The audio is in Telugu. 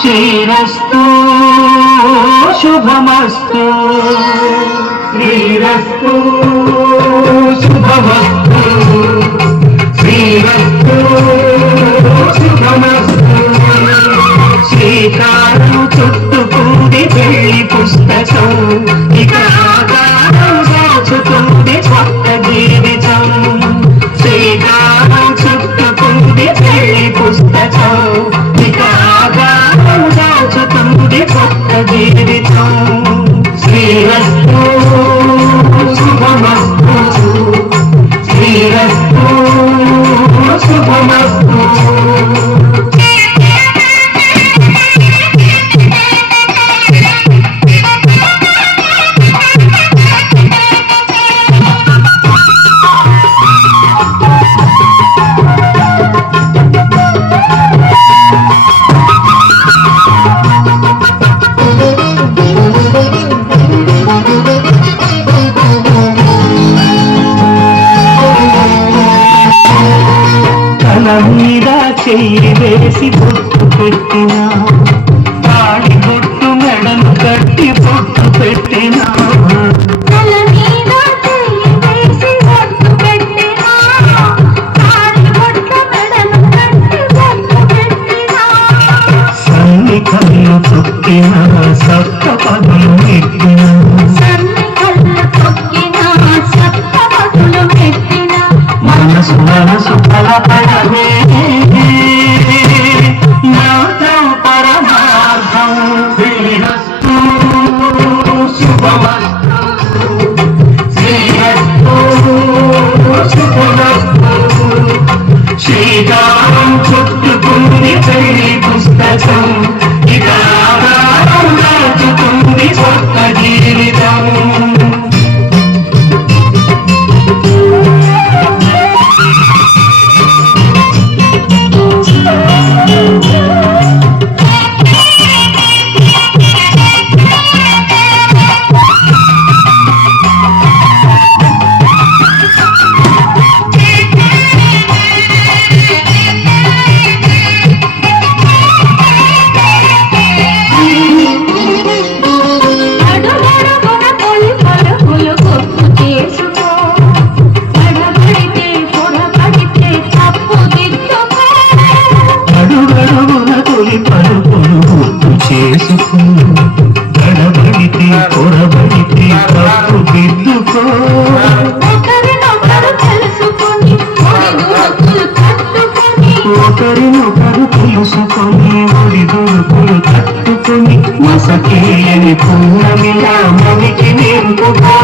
శ్రీరస్తు శుభమస్తు శ్రీరస్తు శుభమస్తు శ్రీరస్తు శుభమస్తు శ్రీకారం చుట్టుకుంది పెళ్లి పుస్తకం ఇక ఆకారం దాచుతుంది కొత్త జీవితం శ్రీకారం చుట్టుకుంది పెళ్లి పుస్తకం ఇక ఆకారం దాచుతుంది కొత్త జీవితం శ్రీరస్తు శుభమస్తు శ్రీరస్తు శుభమస్తు మీద చెయ్యి వేసి బొట్టు పెట్టిన తాడి బొట్టు మెడను కట్టి బొట్టు పెట్టిన సన్ని కళ్ళు తొక్కిన సప్త పదులు ఎక్కిన మనసు మనసు బలపడవే నాదం పరమార్థం శ్రీరస్తు శుభమస్తు శ్రీరస్తు శుభమస్తు శ్రీకారం చుట్టుకుంది పెళ్లి పుస్తకం ఇక ఆధారం దాచుతుంది కొత్త జీవితం గడబడితే కొరబడితే తప్పు దిద్దుకో ఒకరినొకరు తెలుసుకొని ఒడిదుడుకులు తట్టుకొని మసకేయని పూర్ణమిలా మనికి నింపుకో